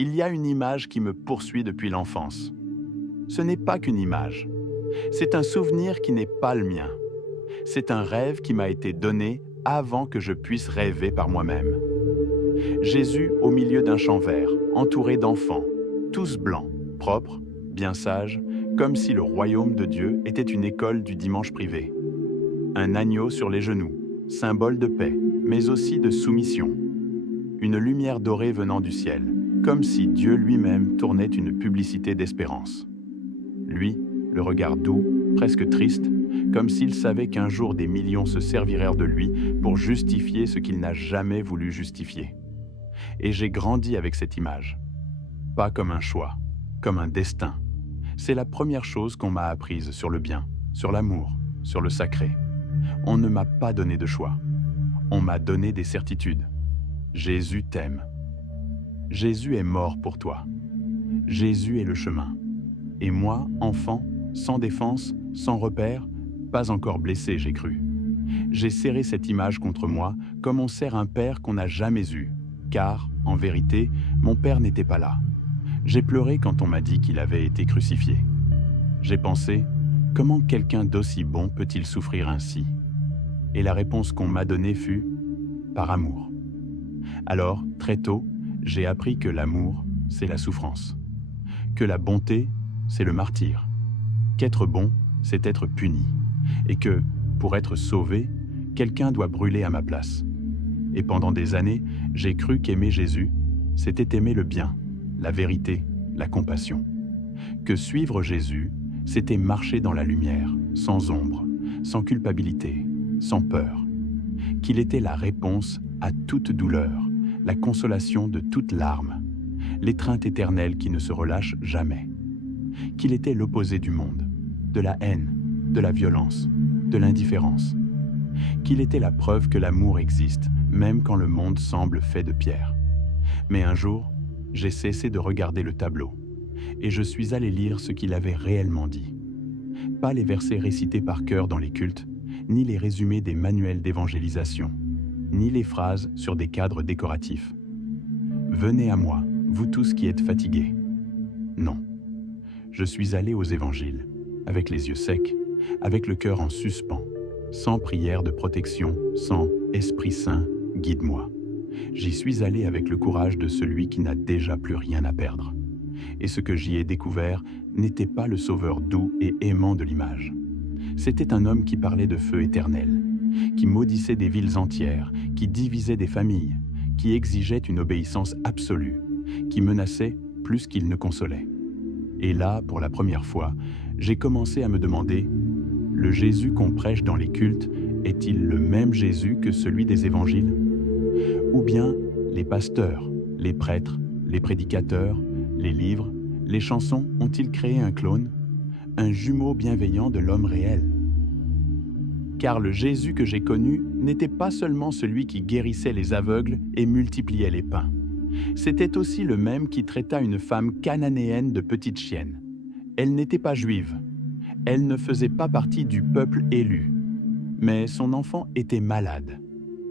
il y a une image qui me poursuit depuis l'enfance. Ce n'est pas qu'une image. C'est un souvenir qui n'est pas le mien. C'est un rêve qui m'a été donné avant que je puisse rêver par moi-même. Jésus au milieu d'un champ vert, entouré d'enfants, tous blancs, propres, bien sages, comme si le royaume de Dieu était une école du dimanche privé. Un agneau sur les genoux, symbole de paix, mais aussi de soumission. Une lumière dorée venant du ciel, comme si Dieu lui-même tournait une publicité d'espérance. Lui, le regard doux, presque triste, comme s'il savait qu'un jour des millions se serviraient de lui pour justifier ce qu'il n'a jamais voulu justifier. Et j'ai grandi avec cette image. Pas comme un choix, comme un destin. C'est la première chose qu'on m'a apprise sur le bien, sur l'amour, sur le sacré. On ne m'a pas donné de choix. On m'a donné des certitudes. Jésus t'aime. Jésus est mort pour toi. Jésus est le chemin. Et moi, enfant, sans défense, sans repère, pas encore blessé, j'ai cru. J'ai serré cette image contre moi comme on serre un père qu'on n'a jamais eu, car, en vérité, mon père n'était pas là. J'ai pleuré quand on m'a dit qu'il avait été crucifié. J'ai pensé, comment quelqu'un d'aussi bon peut-il souffrir ainsi? Et la réponse qu'on m'a donnée fut, par amour. Alors, très tôt, j'ai appris que l'amour, c'est la souffrance. Que la bonté, c'est le martyre. Qu'être bon, c'est être puni. Et que, pour être sauvé, quelqu'un doit brûler à ma place. Et pendant des années, j'ai cru qu'aimer Jésus, c'était aimer le bien, la vérité, la compassion. Que suivre Jésus, c'était marcher dans la lumière, sans ombre, sans culpabilité, sans peur. Qu'il était la réponse à toute douleur, la consolation de toute larme, l'étreinte éternelle qui ne se relâche jamais. Qu'il était l'opposé du monde, de la haine, de la violence, de l'indifférence. Qu'il était la preuve que l'amour existe, même quand le monde semble fait de pierre. Mais un jour, j'ai cessé de regarder le tableau, et je suis allé lire ce qu'il avait réellement dit. Pas les versets récités par cœur dans les cultes, ni les résumés des manuels d'évangélisation, ni les phrases sur des cadres décoratifs. Venez à moi, vous tous qui êtes fatigués. Non. Je suis allé aux évangiles, avec les yeux secs, avec le cœur en suspens, sans prière de protection, sans « Esprit Saint, guide-moi ». J'y suis allé avec le courage de celui qui n'a déjà plus rien à perdre. Et ce que j'y ai découvert n'était pas le sauveur doux et aimant de l'image. C'était un homme qui parlait de feu éternel, qui maudissait des villes entières, qui divisait des familles, qui exigeait une obéissance absolue, qui menaçait plus qu'il ne consolait. Et là, pour la première fois, j'ai commencé à me demander, le Jésus qu'on prêche dans les cultes est-il le même Jésus que celui des évangiles? Ou bien les pasteurs, les prêtres, les prédicateurs, les livres, les chansons ont-ils créé un clone, un jumeau bienveillant de l'homme réel? Car le Jésus que j'ai connu n'était pas seulement celui qui guérissait les aveugles et multipliait les pains. C'était aussi le même qui traita une femme cananéenne de petite chienne. Elle n'était pas juive. Elle ne faisait pas partie du peuple élu. Mais son enfant était malade,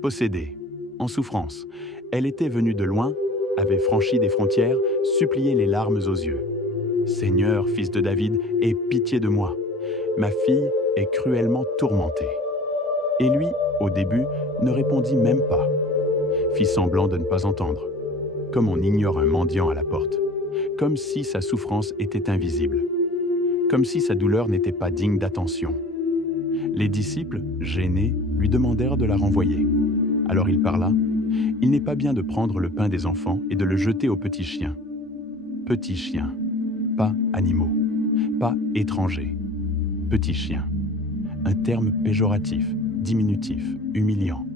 possédé, en souffrance. Elle était venue de loin, avait franchi des frontières, supplié les larmes aux yeux. « Seigneur, fils de David, aie pitié de moi. Ma fille est cruellement tourmentée. » Et lui, au début, ne répondit même pas. Fit semblant de ne pas entendre, comme on ignore un mendiant à la porte, comme si sa souffrance était invisible, comme si sa douleur n'était pas digne d'attention. Les disciples, gênés, lui demandèrent de la renvoyer. Alors il parla, « Il n'est pas bien de prendre le pain des enfants et de le jeter aux petits chiens. » Petits chiens, pas animaux, pas étrangers. Petits chiens, un terme péjoratif, diminutif, humiliant.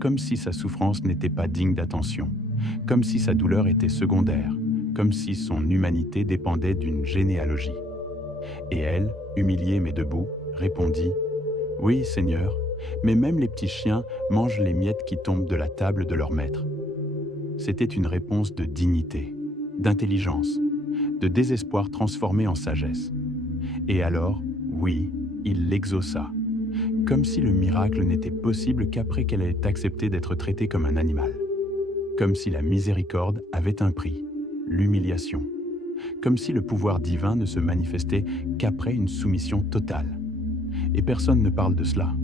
Comme si sa souffrance n'était pas digne d'attention, comme si sa douleur était secondaire, comme si son humanité dépendait d'une généalogie. Et elle, humiliée mais debout, répondit « Oui, Seigneur, mais même les petits chiens mangent les miettes qui tombent de la table de leur maître. » C'était une réponse de dignité, d'intelligence, de désespoir transformé en sagesse. Et alors, oui, il l'exauça, comme si le miracle n'était possible qu'après qu'elle ait accepté d'être traitée comme un animal, comme si la miséricorde avait un prix, l'humiliation, comme si le pouvoir divin ne se manifestait qu'après une soumission totale. Et personne ne parle de cela.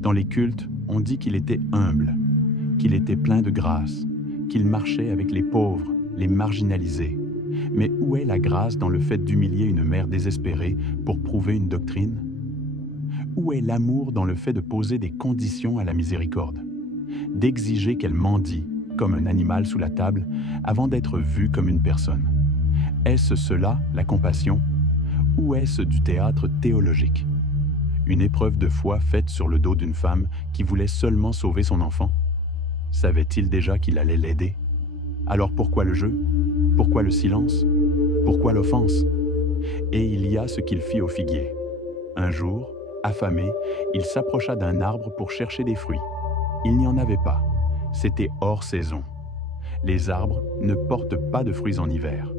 Dans les cultes, on dit qu'il était humble, qu'il était plein de grâce, qu'il marchait avec les pauvres, les marginalisés. Mais où est la grâce dans le fait d'humilier une mère désespérée pour prouver une doctrine? Où est l'amour dans le fait de poser des conditions à la miséricorde, d'exiger qu'elle mendie, comme un animal sous la table, avant d'être vue comme une personne? Est-ce cela, la compassion, ou est-ce du théâtre théologique? Une épreuve de foi faite sur le dos d'une femme qui voulait seulement sauver son enfant? Savait-il déjà qu'il allait l'aider? Alors pourquoi le jeu? Pourquoi le silence? Pourquoi l'offense? Et il y a ce qu'il fit au figuier. Un jour, affamé, il s'approcha d'un arbre pour chercher des fruits. Il n'y en avait pas. C'était hors saison. Les arbres ne portent pas de fruits en hiver.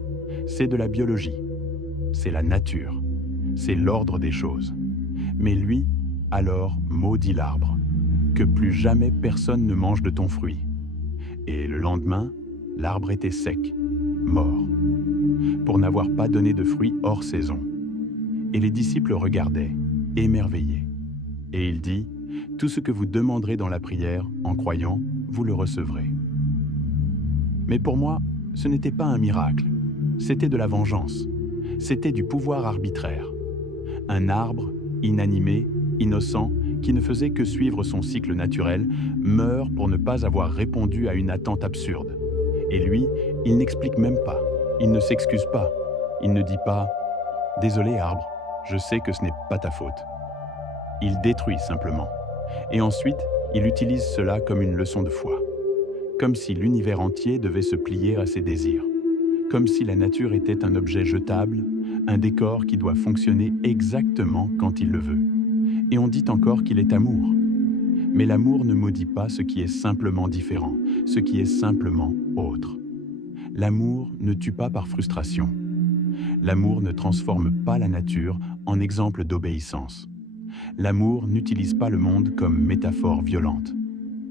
C'est de la biologie. C'est la nature. C'est l'ordre des choses. Mais lui, alors, maudit l'arbre. Que plus jamais personne ne mange de ton fruit. Et le lendemain, l'arbre était sec, mort, pour n'avoir pas donné de fruits hors saison. Et les disciples regardaient, émerveillés. Et il dit, « Tout ce que vous demanderez dans la prière, en croyant, vous le recevrez. » Mais pour moi, ce n'était pas un miracle. C'était de la vengeance. C'était du pouvoir arbitraire. Un arbre, inanimé, innocent, qui ne faisait que suivre son cycle naturel, meurt pour ne pas avoir répondu à une attente absurde. Et lui, il n'explique même pas, il ne s'excuse pas, il ne dit pas « Désolé arbre, je sais que ce n'est pas ta faute ». Il détruit simplement. Et ensuite, il utilise cela comme une leçon de foi. Comme si l'univers entier devait se plier à ses désirs. Comme si la nature était un objet jetable, un décor qui doit fonctionner exactement quand il le veut. Et on dit encore qu'il est amour. Mais l'amour ne maudit pas ce qui est simplement différent, ce qui est simplement autre. L'amour ne tue pas par frustration. L'amour ne transforme pas la nature en exemple d'obéissance. L'amour n'utilise pas le monde comme métaphore violente.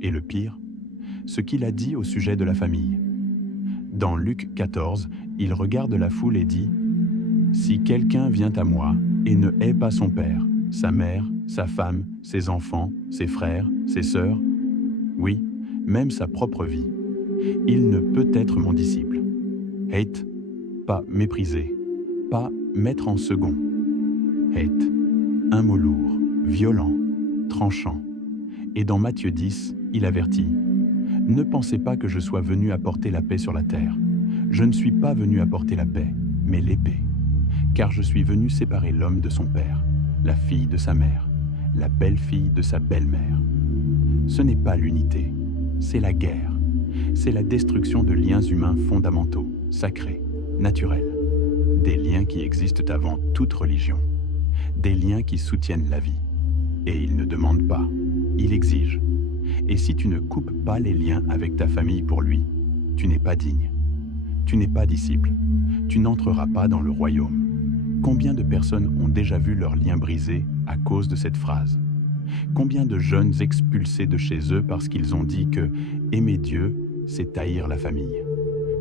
Et le pire, ce qu'il a dit au sujet de la famille. Dans Luc 14, il regarde la foule et dit « Si quelqu'un vient à moi et ne hait pas son père, sa mère, sa femme, ses enfants, ses frères, ses sœurs, oui, même sa propre vie, il ne peut être mon disciple. » Hate, pas mépriser, pas mettre en second. Hate, un mot lourd, violent, tranchant. Et dans Matthieu 10, il avertit « Ne pensez pas que je sois venu apporter la paix sur la terre. Je ne suis pas venu apporter la paix, mais l'épée. Car je suis venu séparer l'homme de son père, la fille de sa mère, la belle-fille de sa belle-mère. Ce n'est pas l'unité, c'est la guerre. C'est la destruction de liens humains fondamentaux, sacrés, naturels. Des liens qui existent avant toute religion. Des liens qui soutiennent la vie. Et il ne demande pas, il exige. Et si tu ne coupes pas les liens avec ta famille pour lui, tu n'es pas digne. Tu n'es pas disciple. Tu n'entreras pas dans le royaume. Combien de personnes ont déjà vu leurs liens brisés à cause de cette phrase? Combien de jeunes expulsés de chez eux parce qu'ils ont dit que aimer Dieu, c'est haïr la famille?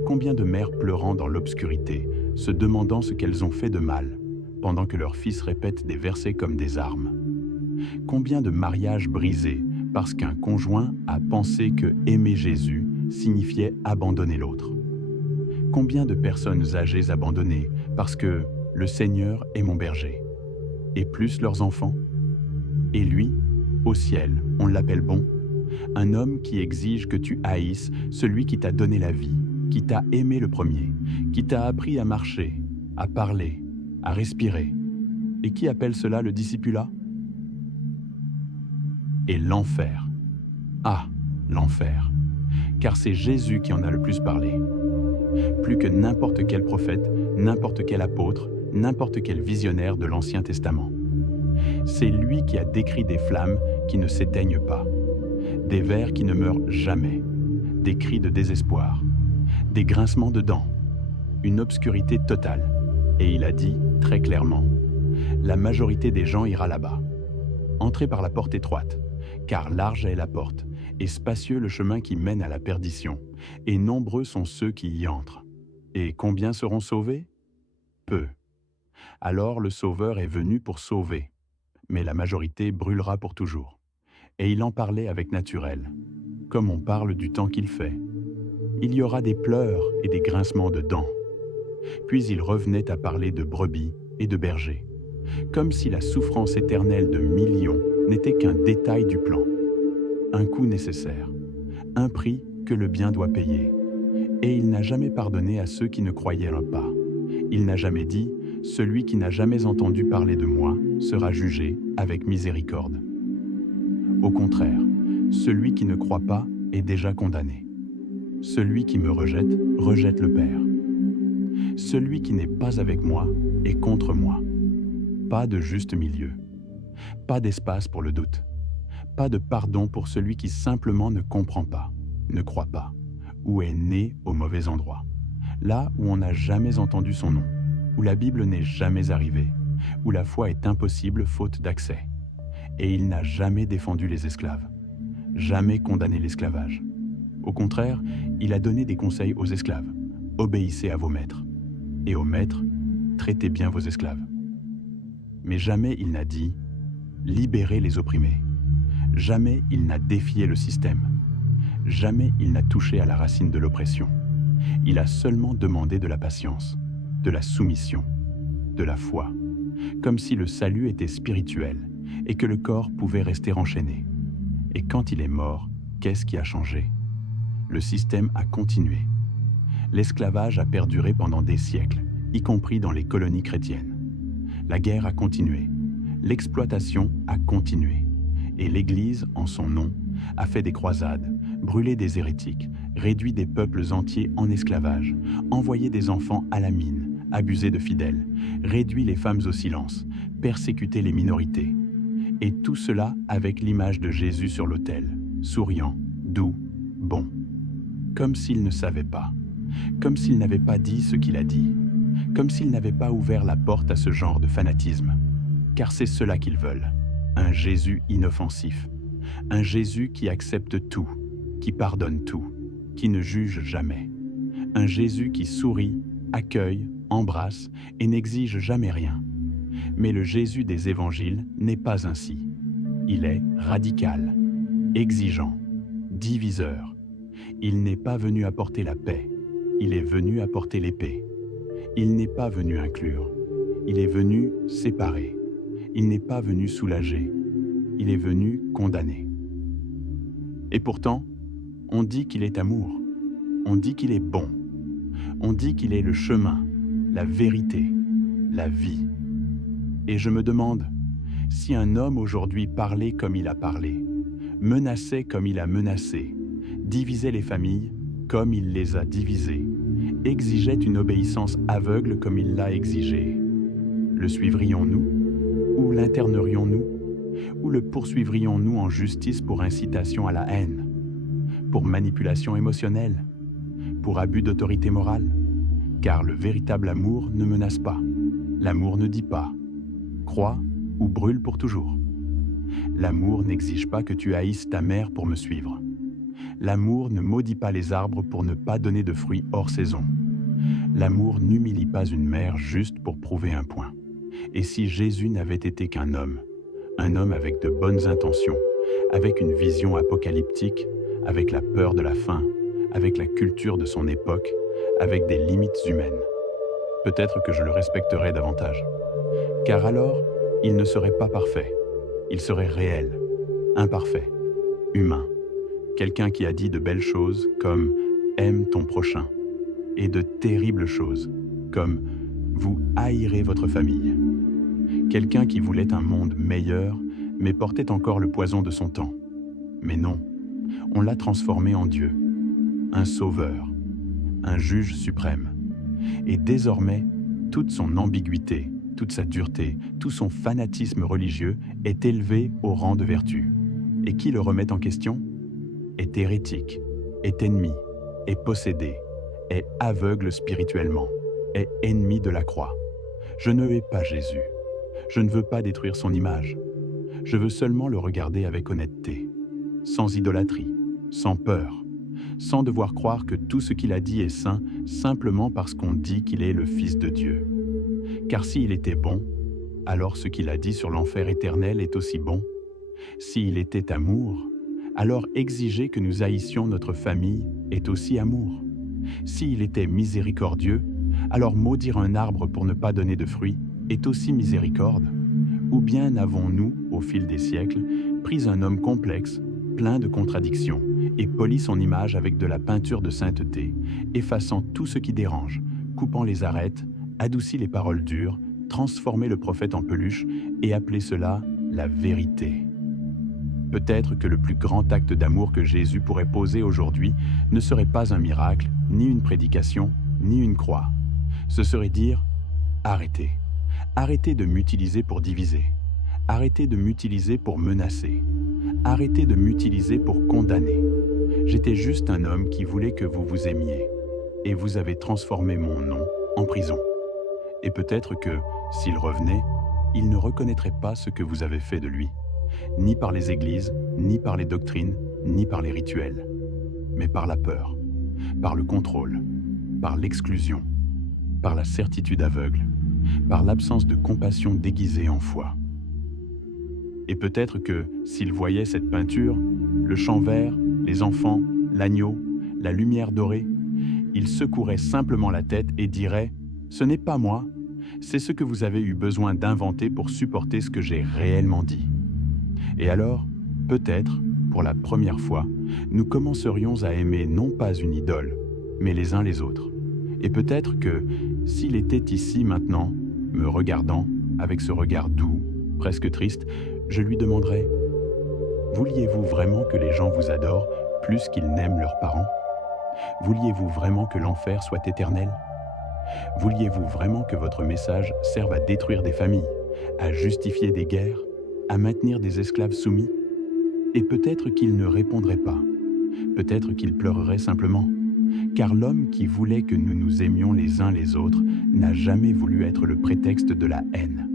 Combien de mères pleurant dans l'obscurité, se demandant ce qu'elles ont fait de mal, pendant que leurs fils répètent des versets comme des armes? Combien de mariages brisés parce qu'un conjoint a pensé que aimer Jésus signifiait abandonner l'autre? Combien de personnes âgées abandonnées parce que le Seigneur est mon berger, et plus leurs enfants? Et lui, au ciel, on l'appelle bon, un homme qui exige que tu haïsses celui qui t'a donné la vie, qui t'a aimé le premier, qui t'a appris à marcher, à parler, à respirer, et qui appelle cela le discipulat? Et l'enfer. Ah, l'enfer. Car c'est Jésus qui en a le plus parlé. Plus que n'importe quel prophète, n'importe quel apôtre, n'importe quel visionnaire de l'Ancien Testament. C'est lui qui a décrit des flammes qui ne s'éteignent pas, des vers qui ne meurent jamais, des cris de désespoir, des grincements de dents, une obscurité totale. Et il a dit très clairement, la majorité des gens ira là-bas. Entrez par la porte étroite, car large est la porte, et spacieux le chemin qui mène à la perdition, et nombreux sont ceux qui y entrent. Et combien seront sauvés? Peu. Alors le Sauveur est venu pour sauver, mais la majorité brûlera pour toujours. Et il en parlait avec naturel, comme on parle du temps qu'il fait. Il y aura des pleurs et des grincements de dents. Puis il revenait à parler de brebis et de bergers, comme si la souffrance éternelle de millions n'était qu'un détail du plan. Un coût nécessaire, un prix que le bien doit payer. Et il n'a jamais pardonné à ceux qui ne croyaient pas. Il n'a jamais dit « Celui qui n'a jamais entendu parler de moi sera jugé avec miséricorde ». Au contraire, celui qui ne croit pas est déjà condamné. Celui qui me rejette, rejette le Père. Celui qui n'est pas avec moi est contre moi. Pas de juste milieu. Pas d'espace pour le doute. Pas de pardon pour celui qui simplement ne comprend pas, ne croit pas, ou est né au mauvais endroit. Là où on n'a jamais entendu son nom, où la Bible n'est jamais arrivée, où la foi est impossible faute d'accès. Et il n'a jamais défendu les esclaves, jamais condamné l'esclavage. Au contraire, il a donné des conseils aux esclaves. Obéissez à vos maîtres. Et aux maîtres, traitez bien vos esclaves. Mais jamais il n'a dit « libérez les opprimés ». Jamais il n'a défié le système. Jamais il n'a touché à la racine de l'oppression. Il a seulement demandé de la patience, de la soumission, de la foi, comme si le salut était spirituel et que le corps pouvait rester enchaîné. Et quand il est mort, qu'est-ce qui a changé? Le système a continué. L'esclavage a perduré pendant des siècles, y compris dans les colonies chrétiennes. La guerre a continué, l'exploitation a continué, et l'Église, en son nom, a fait des croisades, brûlé des hérétiques, réduit des peuples entiers en esclavage, envoyé des enfants à la mine, abusé de fidèles, réduit les femmes au silence, persécuté les minorités. Et tout cela avec l'image de Jésus sur l'autel, souriant, doux, bon. Comme s'il ne savait pas, comme s'il n'avait pas dit ce qu'il a dit, comme s'il n'avait pas ouvert la porte à ce genre de fanatisme. Car c'est cela qu'ils veulent, un Jésus inoffensif, un Jésus qui accepte tout, qui pardonne tout, qui ne juge jamais, un Jésus qui sourit, accueille, embrasse et n'exige jamais rien. Mais le Jésus des évangiles n'est pas ainsi. Il est radical, exigeant, diviseur. Il n'est pas venu apporter la paix, il est venu apporter l'épée. Il n'est pas venu inclure, il est venu séparer. Il n'est pas venu soulager, il est venu condamner. Et pourtant, on dit qu'il est amour, on dit qu'il est bon, on dit qu'il est le chemin, la vérité, la vie. Et je me demande, si un homme aujourd'hui parlait comme il a parlé, menaçait comme il a menacé, divisait les familles comme il les a divisées, exigeait une obéissance aveugle comme il l'a exigée, le suivrions-nous? Ou l'internerions-nous? Ou le poursuivrions-nous en justice pour incitation à la haine? Pour manipulation émotionnelle? Pour abus d'autorité morale? Car le véritable amour ne menace pas. L'amour ne dit pas « crois ou brûle pour toujours ». L'amour n'exige pas que tu haïsses ta mère pour me suivre. L'amour ne maudit pas les arbres pour ne pas donner de fruits hors saison. L'amour n'humilie pas une mère juste pour prouver un point. Et si Jésus n'avait été qu'un homme avec de bonnes intentions, avec une vision apocalyptique, avec la peur de la faim, avec la culture de son époque, avec des limites humaines, peut-être que je le respecterais davantage. Car alors, il ne serait pas parfait, il serait réel, imparfait, humain. Quelqu'un qui a dit de belles choses comme « aime ton prochain » et de terribles choses comme « vous haïrez votre famille ». Quelqu'un qui voulait un monde meilleur, mais portait encore le poison de son temps. Mais non, on l'a transformé en Dieu, un sauveur, un juge suprême. Et désormais, toute son ambiguïté, toute sa dureté, tout son fanatisme religieux est élevé au rang de vertu. Et qui le remet en question est hérétique, est ennemi, est possédé, est aveugle spirituellement, est ennemi de la croix. Je ne hais pas Jésus. Je ne veux pas détruire son image. Je veux seulement le regarder avec honnêteté, sans idolâtrie, sans peur, sans devoir croire que tout ce qu'il a dit est saint simplement parce qu'on dit qu'il est le Fils de Dieu. Car s'il était bon, alors ce qu'il a dit sur l'enfer éternel est aussi bon. S'il était amour, alors exiger que nous haïssions notre famille est aussi amour. S'il était miséricordieux, alors maudire un arbre pour ne pas donner de fruits est aussi miséricorde. Ou bien avons-nous, au fil des siècles, pris un homme complexe, plein de contradictions, et poli son image avec de la peinture de sainteté, effaçant tout ce qui dérange, coupant les arêtes, adouci les paroles dures, transformé le prophète en peluche et appelé cela la vérité. Peut-être que le plus grand acte d'amour que Jésus pourrait poser aujourd'hui ne serait pas un miracle, ni une prédication, ni une croix. Ce serait dire « Arrêtez. Arrêtez de m'utiliser pour diviser. Arrêtez de m'utiliser pour menacer. Arrêtez de m'utiliser pour condamner. J'étais juste un homme qui voulait que vous vous aimiez. Et vous avez transformé mon nom en prison. Et peut-être que, s'il revenait, il ne reconnaîtrait pas ce que vous avez fait de lui. Ni par les églises, ni par les doctrines, ni par les rituels, mais par la peur, par le contrôle, par l'exclusion, par la certitude aveugle, par l'absence de compassion déguisée en foi. Et peut-être que, s'il voyait cette peinture, le champ vert, les enfants, l'agneau, la lumière dorée, il secouerait simplement la tête et dirait « Ce n'est pas moi, c'est ce que vous avez eu besoin d'inventer pour supporter ce que j'ai réellement dit. » Et alors, peut-être, pour la première fois, nous commencerions à aimer non pas une idole, mais les uns les autres. Et peut-être que, s'il était ici maintenant, me regardant, avec ce regard doux, presque triste, je lui demanderais « Vouliez-vous vraiment que les gens vous adorent plus qu'ils n'aiment leurs parents? Vouliez-vous vraiment que l'enfer soit éternel? Vouliez-vous vraiment que votre message serve à détruire des familles, à justifier des guerres, à maintenir des esclaves soumis? » Et peut-être qu'il ne répondrait pas. Peut-être qu'il pleurerait simplement. Car l'homme qui voulait que nous nous aimions les uns les autres n'a jamais voulu être le prétexte de la haine.